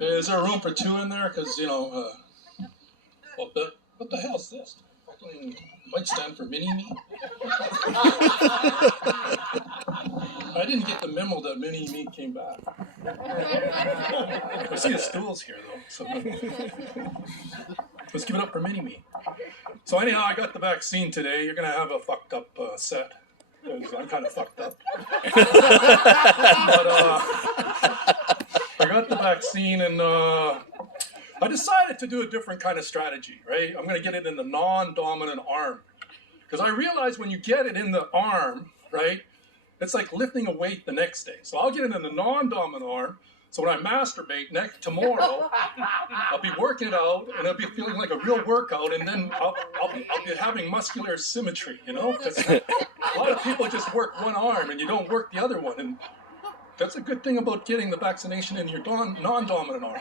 Is there room for two in there? Because, what the hell is this? Fucking might stand for mini-me. I didn't get the memo that mini-me came back. I see the stools here, though. So let's give it up for mini-me. So anyhow, I got the vaccine today. You're going to have a fucked up set. I'm kind of fucked up. But I got the vaccine and I decided to do a different kind of strategy, right? I'm going to get it in the non-dominant arm. Because I realized when you get it in the arm, right, it's like lifting a weight the next day. So I'll get it in the non-dominant arm. So when I masturbate tomorrow, I'll be working it out, and I'll be feeling like a real workout, and then I'll be having muscular symmetry, Because a lot of people just work one arm, and you don't work the other one. And that's a good thing about getting the vaccination in your non-dominant arm.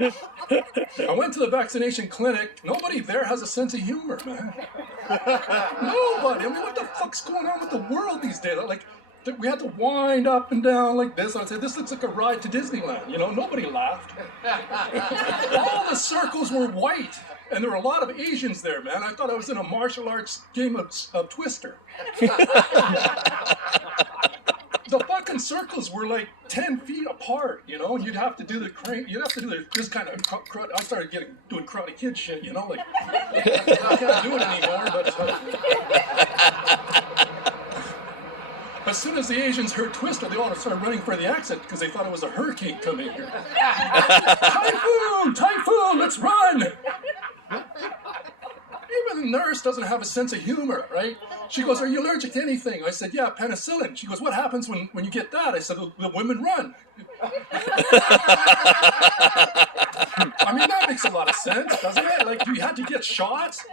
I went to the vaccination clinic. Nobody there has a sense of humor, man. Nobody. I mean, what the fuck's going on with the world these days? Like, we had to wind up and down like this. I said, this looks like a ride to Disneyland. Nobody laughed. All the circles were white, and there were a lot of Asians there, man. I thought I was in a martial arts game of Twister. The fucking circles were like 10 feet apart, and you'd have to do the this kind of, I started doing Karate Kid shit, like, I can't do it anymore, but as soon as the Asians heard Twister, they all started running for the exit because they thought it was a hurricane coming here. Typhoon, let's run! Even the nurse doesn't have a sense of humor, right? She goes, are you allergic to anything? I said, yeah, penicillin. She goes, what happens when you get that? I said, the women run. I mean, that makes a lot of sense, doesn't it? Like, you had to get shots.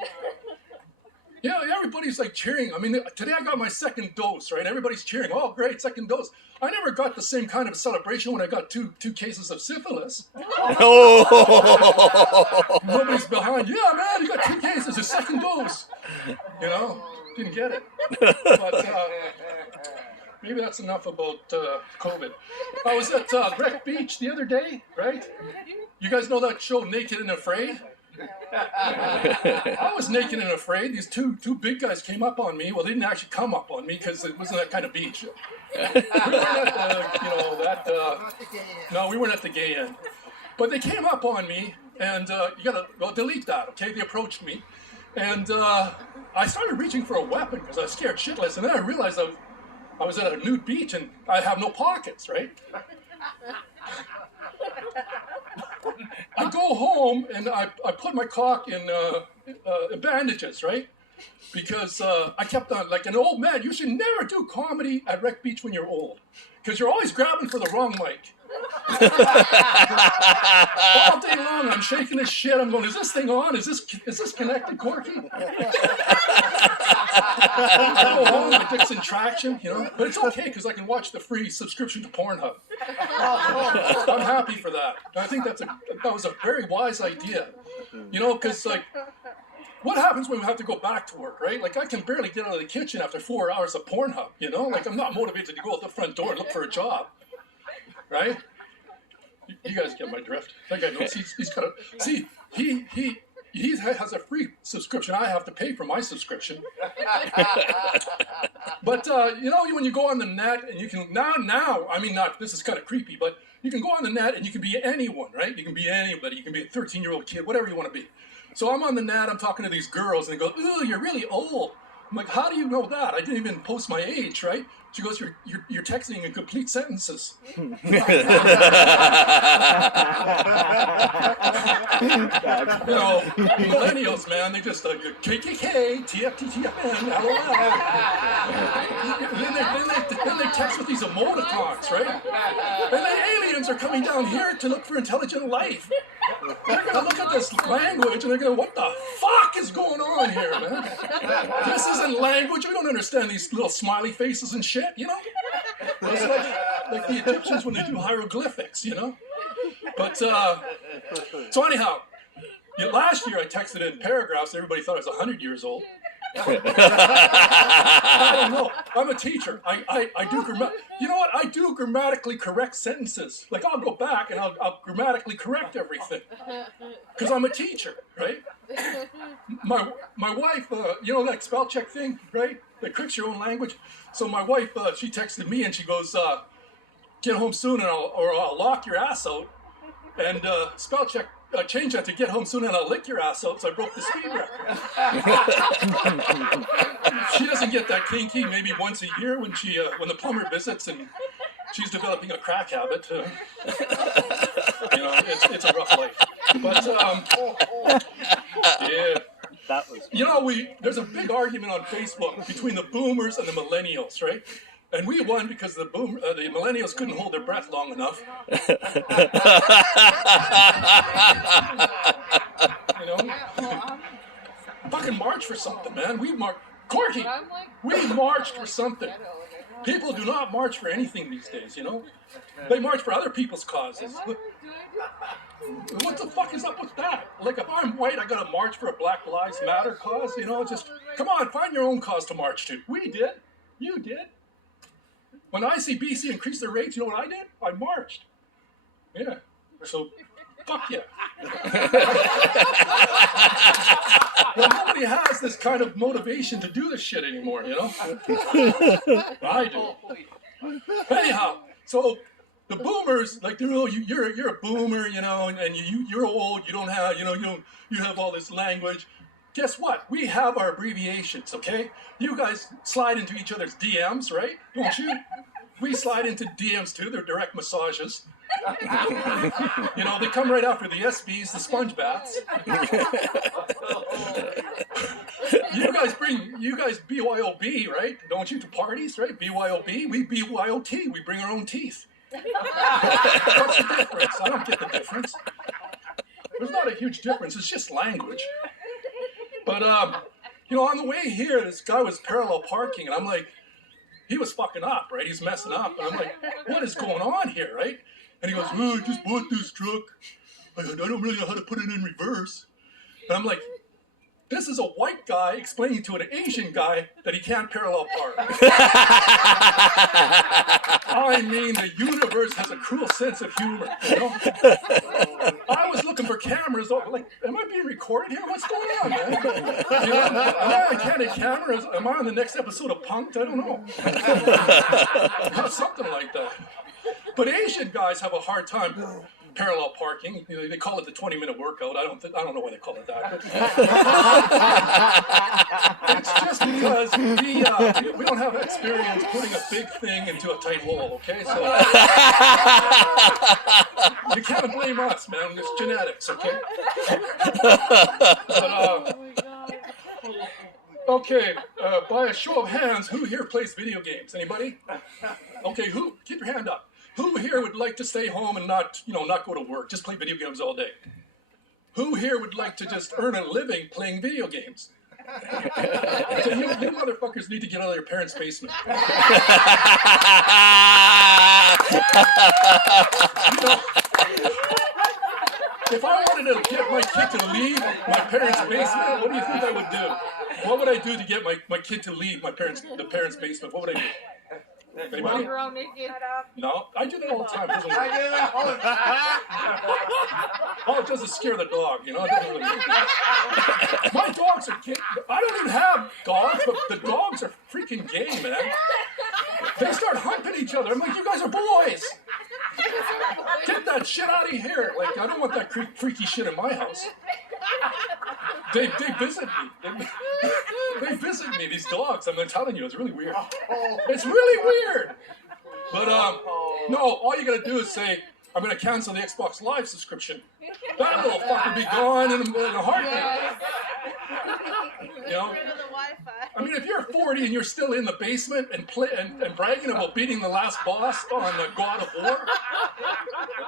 Everybody's like cheering. I mean, today I got my second dose, right? Everybody's cheering. Oh, great, second dose. I never got the same kind of celebration when I got two cases of syphilis. Nobody's behind. Yeah, man, you got 2 cases, a second dose. Didn't get it. But maybe that's enough about COVID. I was at Wreck Beach the other day, right? You guys know that show, Naked and Afraid? I was naked and afraid. These two big guys came up on me. Well, they didn't actually come up on me because it wasn't that kind of beach. We weren't at no, we weren't at the gay end. But they came up on me, and you gotta delete that, okay? They approached me, and I started reaching for a weapon because I was scared shitless. And then I realized I was at a nude beach and I have no pockets, right? I go home and I put my cock in bandages, right? Because I kept on, like an old man, you should never do comedy at Wreck Beach when you're old. Because you're always grabbing for the wrong mic. All day long, I'm shaking this shit. I'm going, is this thing on? Is this connected, Corky? I go home, my dick's in traction, But it's okay, because I can watch the free subscription to Pornhub. I'm happy for that. I think that was a very wise idea. Because, like, what happens when we have to go back to work, right? Like, I can barely get out of the kitchen after 4 hours of Pornhub, Like, I'm not motivated to go out the front door and look for a job. Right? You guys get my drift. That guy knows. He's got a... See, he has a free subscription. I have to pay for my subscription. But, when you go on the net and you can... Now, I mean, this is kind of creepy, but you can go on the net and you can be anyone, right? You can be anybody. You can be a 13-year-old kid, whatever you want to be. So I'm on the net, I'm talking to these girls, and they go, ooh, you're really old. I'm like, how do you know that? I didn't even post my age, right? She goes, you're texting in complete sentences. Millennials, man, they just KKK, TFT, TFN, LOL. Then they text with these emoticons, right? And then aliens are coming down here to look for intelligent life. They're going to look at this language and they're going to, what the fuck is going on here, man? This isn't language. We don't understand these little smiley faces and shit, It's like the Egyptians when they do hieroglyphics, But, so anyhow, last year I texted in paragraphs. Everybody thought I was 100 years old. I don't know. I'm a teacher. I do You know what? I do grammatically correct sentences. Like I'll go back and I'll grammatically correct everything because I'm a teacher, right? My wife, you know that spell check thing, right? That corrects your own language. So my wife, she texted me and she goes, "Get home soon, and I'll lock your ass out." And spell check. Change that to "get home soon and I'll lick your ass out," so I broke the speed record. She doesn't get that kinky maybe once a year when when the plumber visits and she's developing a crack habit. You know, it's a rough life. But yeah. That was. You know, there's a big argument on Facebook between the boomers and the millennials, right? And we won because the millennials couldn't hold their breath long enough. You know, fucking march for something, man. Corky, we marched for something. People do not march for anything these days, you know. They march for other people's causes. What the fuck is up with that? Like, if I'm white, I gotta march for a Black Lives Matter cause, you know? Just, come on, find your own cause to march to. We did. You did. When ICBC increased their rates, you know what I did? I marched. Yeah. So, fuck yeah. Well, nobody has this kind of motivation to do this shit anymore, you know? I do. Anyhow, so the boomers, like, you're a boomer, you know, and you're old, you don't have, you have all this language. Guess what? We have our abbreviations, okay? You guys slide into each other's DMs, right? Don't you? We slide into DMs too. They're direct massages. You know, they come right after the SBs, the sponge baths. You guys BYOB, right? Don't you, to parties, right? BYOB, we BYOT. We bring our own teeth. What's the difference? I don't get the difference. There's not a huge difference. It's just language. But, you know, on the way here, this guy was parallel parking, and I'm like, he was fucking up, right? He's messing up. And I'm like, what is going on here, right? And he goes, "Oh, I just bought this truck. I don't really know how to put it in reverse." And I'm like, this is a white guy explaining to an Asian guy that he can't parallel park. I mean, the universe has a cruel sense of humor, you know? I was looking for cameras, like, am I being recorded here? What's going on, man? You know, am I on candid cameras? Am I on the next episode of Punk'd? I don't know. Something like that. But Asian guys have a hard time parallel parking. You know, they call it the 20-minute workout. I don't know why they call it that. But it's just because we don't have experience putting a big thing into a tight hole. Okay, so you can't blame us, man. It's genetics. Okay. But, okay. By a show of hands, who here plays video games? Anybody? Okay. Who? Keep your hand up. Who here would like to stay home and not go to work, just play video games all day? Who here would like to just earn a living playing video games? So you motherfuckers need to get out of your parents' basement. You know, if I wanted to get my kid to leave my parents' basement, what do you think I would do? What would I do to get my kid to leave the parents' basement? What would I do? Anybody? No, I do that all the time. All it does is scare the dog, you know. My dogs are gay. I don't even have dogs, but the dogs are freaking gay, man. They start humping each other. I'm like, you guys are boys. Get that shit out of here. Like, I don't want that freaky shit in my house. They visit me. They visit me, these dogs. I'm telling you, it's really weird. It's really weird. But, no, all you gotta do is say, I'm gonna cancel the Xbox Live subscription. That little fucker be gone in a heartbeat. You know? I mean, if you're 40 and you're still in the basement and bragging about beating the last boss on the God of War,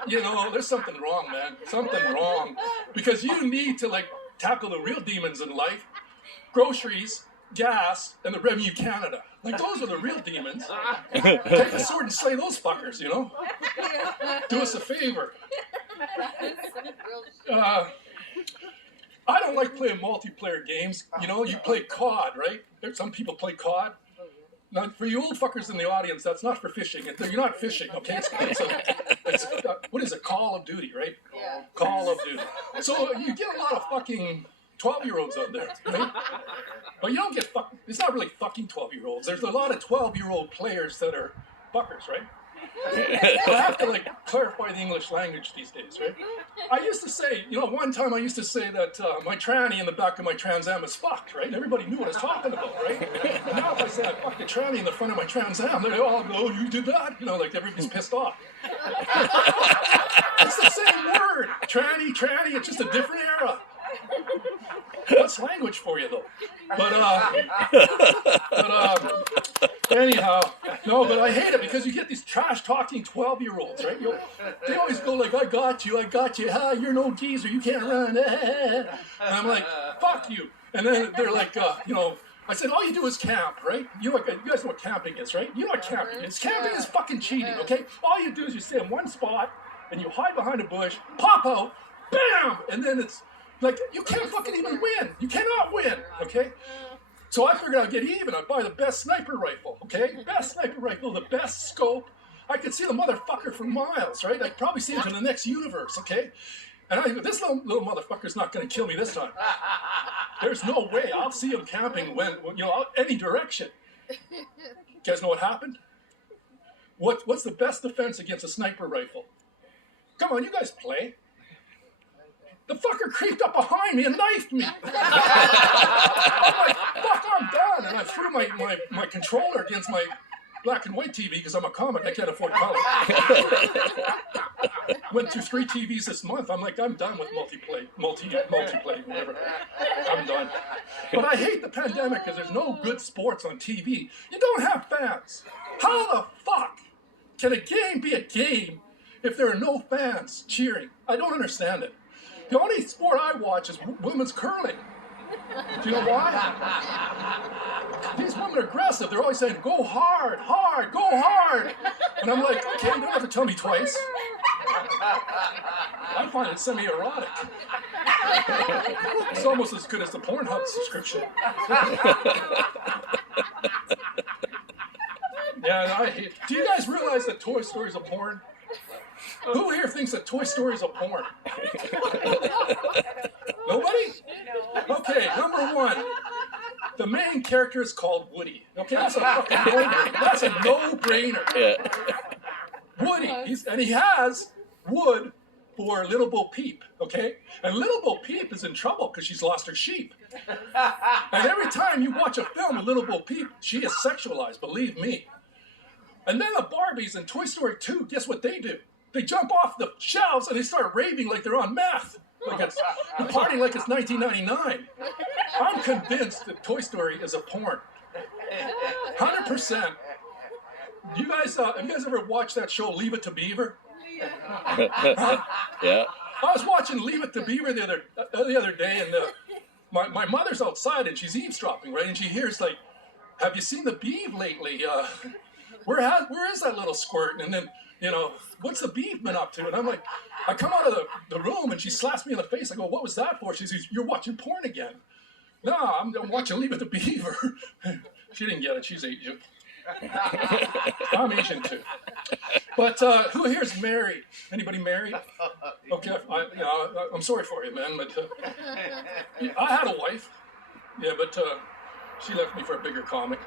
you know, there's something wrong, man. Something wrong. Because you need to, like, tackle the real demons in life. Groceries, gas, and the Revenue Canada. Like, those are the real demons. Take a sword and slay those fuckers, you know? Do us a favor. I don't like playing multiplayer games. You know, you play COD, right? Some people play COD. Now, for you old fuckers in the audience, that's not for fishing. You're not fishing, okay? What is it? Call of Duty, right? Yeah. Call of Duty. So you get a lot of fucking 12-year-olds out there, right? But you don't get it's not really fucking 12-year-olds. There's a lot of 12-year-old players that are fuckers, right? But I have to like clarify the English language these days, right? I used to say, you know, one time I used to say that my tranny in the back of my Trans Am is fucked, right? Everybody knew what I was talking about, right? And now if I say I fucked a tranny in the front of my Trans Am, they all go, "Oh, you did that?" You know, like everybody's pissed off. It's the same word, tranny, it's just a different era. That's language for you, though. But anyhow, no, but I hate it because you get these trash-talking 12-year-olds, right? They always go like, I got you, ha, you're no geezer, you can't run, and I'm like, fuck you. And then they're like, you know, I said, all you do is camp, right? You guys know what camping is, right? You know what camping is. Camping is fucking cheating, okay? All you do is you stay in one spot, and you hide behind a bush, pop out, bam, and then it's like, you can't fucking even win. You cannot win, okay? So I figured I'd get even. I'd buy the best sniper rifle, okay? Best sniper rifle, the best scope. I could see the motherfucker for miles, right? I could probably see into the next universe, okay? And I go, this little motherfucker's not going to kill me this time. There's no way. I'll see him camping when you know, any direction. You guys know what happened? What's the best defense against a sniper rifle? Come on, you guys play. The fucker creeped up behind me and knifed me. I'm like, fuck, I'm done. And I threw my controller against my black and white TV because I'm a comic. I can't afford color. Went through 3 TVs this month. I'm like, I'm done with multiplay, whatever. I'm done. But I hate the pandemic because there's no good sports on TV. You don't have fans. How the fuck can a game be a game if there are no fans cheering? I don't understand it. The only sport I watch is women's curling. Do you know why? These women are aggressive. They're always saying, go hard, go hard. And I'm like, okay, you don't have to tell me twice. I find it semi-erotic. It's almost as good as the Pornhub subscription. Yeah, I hate. Do you guys realize that Toy Story is a porn? Who here thinks that Toy Story is a porn? Nobody? Okay, number 1. The main character is called Woody. Okay, that's a fucking no-brainer. That's a no-brainer. Yeah. Woody, and he has wood for Little Bo Peep, okay? And Little Bo Peep is in trouble because she's lost her sheep. And every time you watch a film with Little Bo Peep, she is sexualized, believe me. And then the Barbies in Toy Story 2, guess what they do? They jump off the shelves and they start raving like they're on meth. Like it's partying like it's 1999. I'm convinced that Toy Story is a porn. 100%. You guys, have you guys ever watched that show Leave It to Beaver? Huh? Yeah. I was watching Leave It to Beaver the other day, and my mother's outside and she's eavesdropping, right? And she hears like, "Have you seen the beeve lately? Where is that little squirt?" And then, you know, what's the beeve been up to? And I'm like, I come out of the room and she slaps me in the face. I go, what was that for? She says, you're watching porn again. No, I'm watching Leave It to Beaver. She didn't get it. She's Asian. I'm Asian too. But who here's married? Anybody married? Okay, I'm sorry for you, man. But I had a wife. Yeah, but she left me for a bigger comic.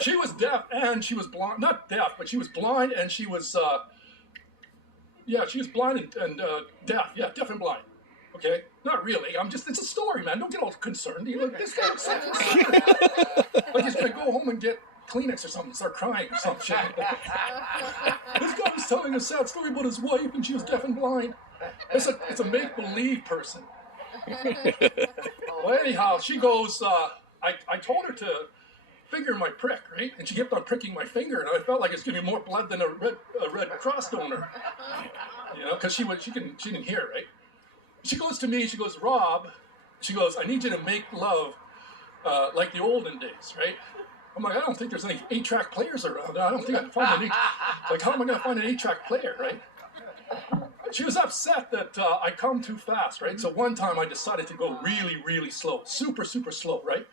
She was deaf and she was blind. Not deaf, but she was blind and she was, she was blind and deaf. Yeah, deaf and blind. Okay? Not really. It's a story, man. Don't get all concerned. This guy's so concerned. Like he's going to go home and get Kleenex or something, start crying or some shit. This guy was telling a sad story about his wife and she was deaf and blind. It's a make-believe person. Well, anyhow, she goes, I told her to finger my prick, right? And she kept on pricking my finger, and I felt like it's giving me more blood than a Red Cross donor. You know, because she didn't hear, right? She goes to me, she goes, Rob, she goes, I need you to make love like the olden days, right? I'm like, I don't think there's any 8-track players around. I don't think I can find any. Like, how am I going to find an 8-track player, right? she was upset that I come too fast, right? So one time I decided to go really, really slow, super, super slow, right?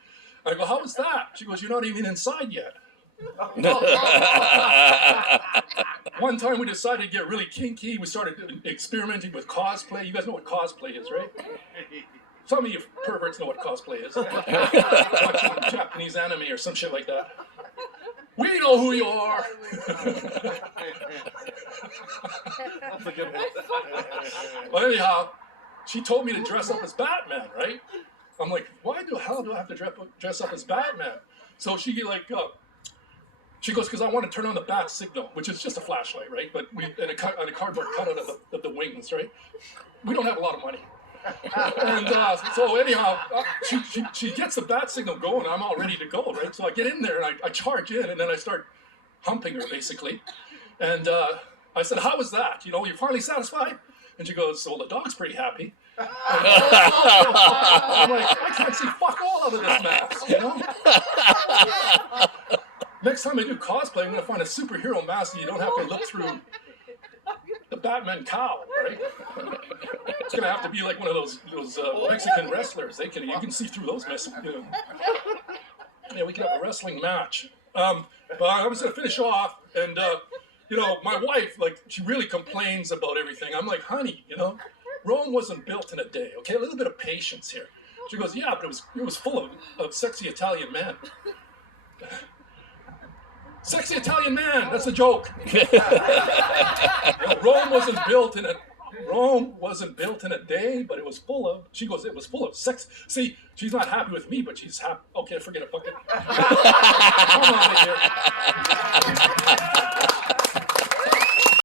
I go, how was that? She goes, you're not even inside yet. One time we decided to get really kinky. We started experimenting with cosplay. You guys know what cosplay is, right? Some of you perverts know what cosplay is. Watching Japanese anime or some shit like that. We know who you are. That's a good one. But anyhow, she told me to dress up as Batman, right? I'm like, why the hell do I have to dress up as Batman? So she she goes, because I want to turn on the bat signal, which is just a flashlight, right? But and a cardboard cutout of the wings, right? We don't have a lot of money. And so anyhow, she gets the bat signal going. I'm all ready to go, right? So I get in there and I charge in, and then I start humping her, basically. And I said, how was that? You know, you're finally satisfied? And she goes, well, the dog's pretty happy. And I'm like, I can't see fuck all out of this mask, you know? Next time I do cosplay, I'm going to find a superhero mask and you don't have to look through the Batman cowl, right? It's going to have to be like one of those Mexican wrestlers. You can see through those messes. You know. Yeah, we can have a wrestling match. But I'm just going to finish off. And, you know, my wife, like, she really complains about everything. I'm like, honey, you know, Rome wasn't built in a day, okay? A little bit of patience here. She goes, yeah, but it was full of sexy Italian men. Sexy Italian man, that's a joke. Rome wasn't built in a day, but it was full of, she goes, it was full of sex. See, she's not happy with me, but she's happy. Okay, forget it, fuck it. Come on in here.